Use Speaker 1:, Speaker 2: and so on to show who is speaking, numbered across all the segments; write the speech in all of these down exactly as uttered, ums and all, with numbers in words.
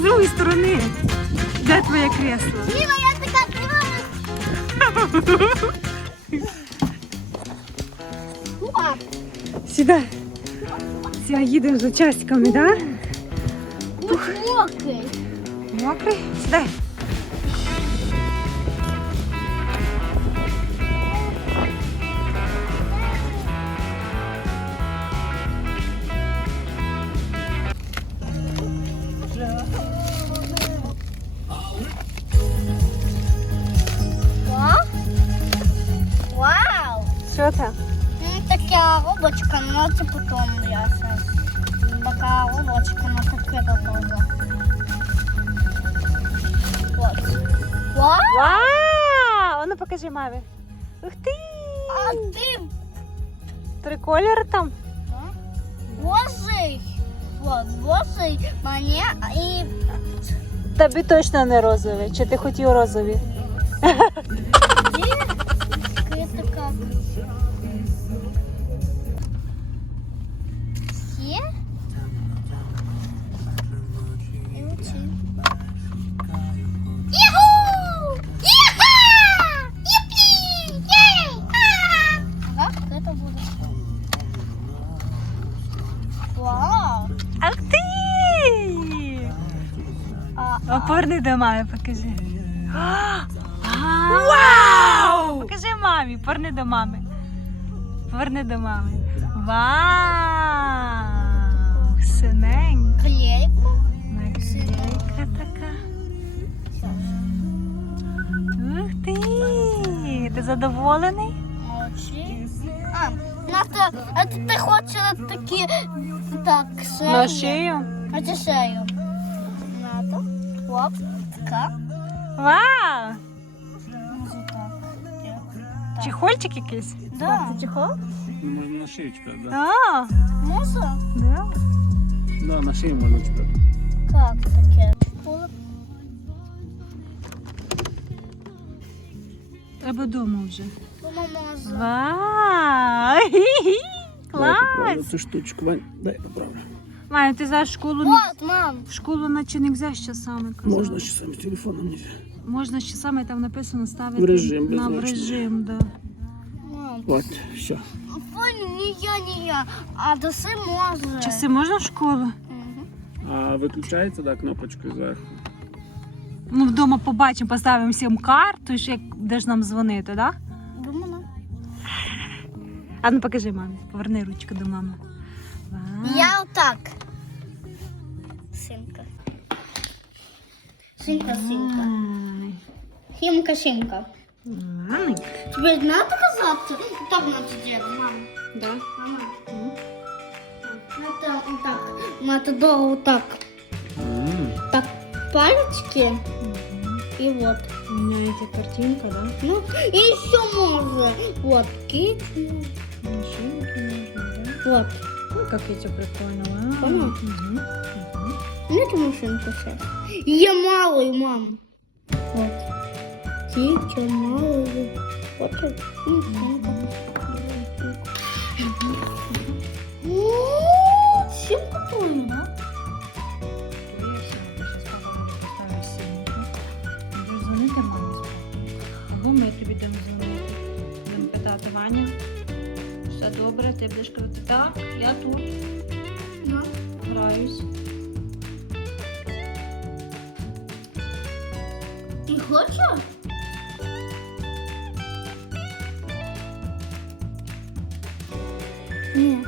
Speaker 1: другої сторони. Де твоє кресло?
Speaker 2: Ліва, я така крива.
Speaker 1: Сідай. Все, їдемо за часиками, так? Да?
Speaker 2: Мокрий.
Speaker 1: Мокрий? Сідай.
Speaker 2: Вау!
Speaker 1: Що це?
Speaker 2: Ну, така робочка, ну це потім я щас. Така робочка, ну таке готова. Ось. Вау!
Speaker 1: Вау! А ну покажи мамі. Ух ти!
Speaker 2: А ти
Speaker 1: Три кольори там.
Speaker 2: божий! Вот, божий мені і...
Speaker 1: Тобі точно не розові. Чи ти хотів розові?
Speaker 2: Это как? Все? И учи. Иху! Иха! Юпи! Ей! А! Как это будет? Вау!
Speaker 1: Ах ти!
Speaker 2: А,
Speaker 1: О, поверни до мами, покажи. Вау! Покажи мамі, поверни до мами. Поверни до мами. Вау! Синенька.
Speaker 2: клейку.
Speaker 1: Наклейка така. Ух ти! Ти задоволений?
Speaker 2: Молодці. А, Настя, а ти ти хочеш такі, так, шею?
Speaker 1: На шию?
Speaker 2: А це шею. Надо. Оп, така.
Speaker 1: Вау!
Speaker 2: Може так. Так.
Speaker 1: Чехольчик якийсь?
Speaker 2: Да.
Speaker 1: Це чехол?
Speaker 3: Ну, можно на шею читать, да.
Speaker 1: А,
Speaker 2: Може?
Speaker 1: да.
Speaker 3: Да, на шею можно читать.
Speaker 2: Як таке?
Speaker 1: Треба вдома вже.
Speaker 2: Дома може.
Speaker 1: Вау! Клас!
Speaker 3: Эту штучку, Вань, дай поправлю.
Speaker 1: Маня, ти за школу,
Speaker 2: От, мам.
Speaker 1: в школу наче не взяти з часами. казала.
Speaker 3: Можно с часами, с телефоном нельзя.
Speaker 1: Можна з часами, там написано ставити
Speaker 3: В режим,
Speaker 1: на в
Speaker 3: беззвучно.
Speaker 1: режим, да.
Speaker 2: Мам.
Speaker 3: Вот, все.
Speaker 2: Фу, не я, не я. А доси може.
Speaker 1: Часи можна в школу?
Speaker 2: Мгм.
Speaker 3: А выключается, да, кнопочка за.
Speaker 1: Ну, вдома побачимо, поставимо всім карту, як де ж нам дзвонити, так? Да?
Speaker 2: Думаю.
Speaker 1: А ну покажи мамі, поверни ручку до мами. Вау.
Speaker 2: Я отак. Синка. Синка, синка.
Speaker 1: Ай.
Speaker 2: Хімка, синка.
Speaker 1: Ай.
Speaker 2: Тебе надо казати? Так надо делать, мам.
Speaker 1: Да.
Speaker 2: Мама.
Speaker 1: М.
Speaker 2: Надо вот так. Надо долго вот так. Так, пальчики. И вот.
Speaker 1: Міняється картинка, да?
Speaker 2: Ну, и еще можно. Вот, кисть.
Speaker 1: Машинки можна, да?
Speaker 2: Вот.
Speaker 1: Ну, як це прикольно. Вау.
Speaker 2: Понял?
Speaker 1: Мгм. Мгм.
Speaker 2: Знаете машинку сейчас? Я малый, мам. Вот. Тича, малый. Вот так. Всем прикольно, да?
Speaker 1: Будеш дзвонити мамі спокійно. Або ми тобі дамо дзвонити. Будемо питати Ваня. Все добре, ти будеш казати, так, я тут
Speaker 2: Да.
Speaker 1: граюсь.
Speaker 2: Ты хочешь? Нет.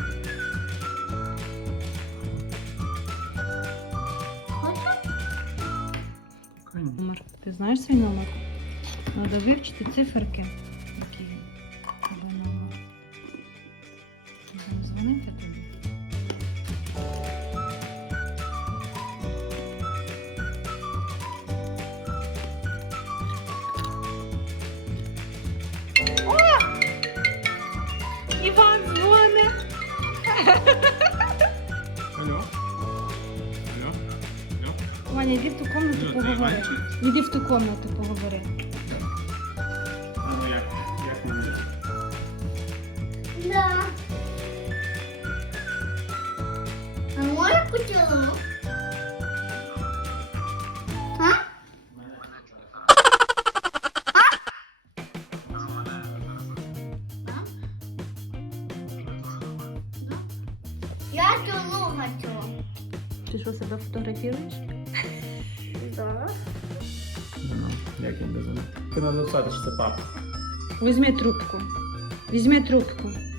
Speaker 2: Хочешь?
Speaker 1: Номер. Ти знаєш свій номер? Треба вивчити циферки. Які тебе номер. Будемо дзвонити тобі. Іван дзвонить.
Speaker 3: Алло. Алло. Алло.
Speaker 1: Ваня, йди в ту комнату поговори. Йди в ту комнату поговори.
Speaker 3: Ну, як, як мене?
Speaker 2: Да. А можно поцелуй? Я тяну хочу.
Speaker 1: Ти що, себе фотографуєш?
Speaker 2: Да.
Speaker 3: Ну, як він без мене? Ти треба написати, що це папа.
Speaker 1: Візьми трубку. Візьми трубку.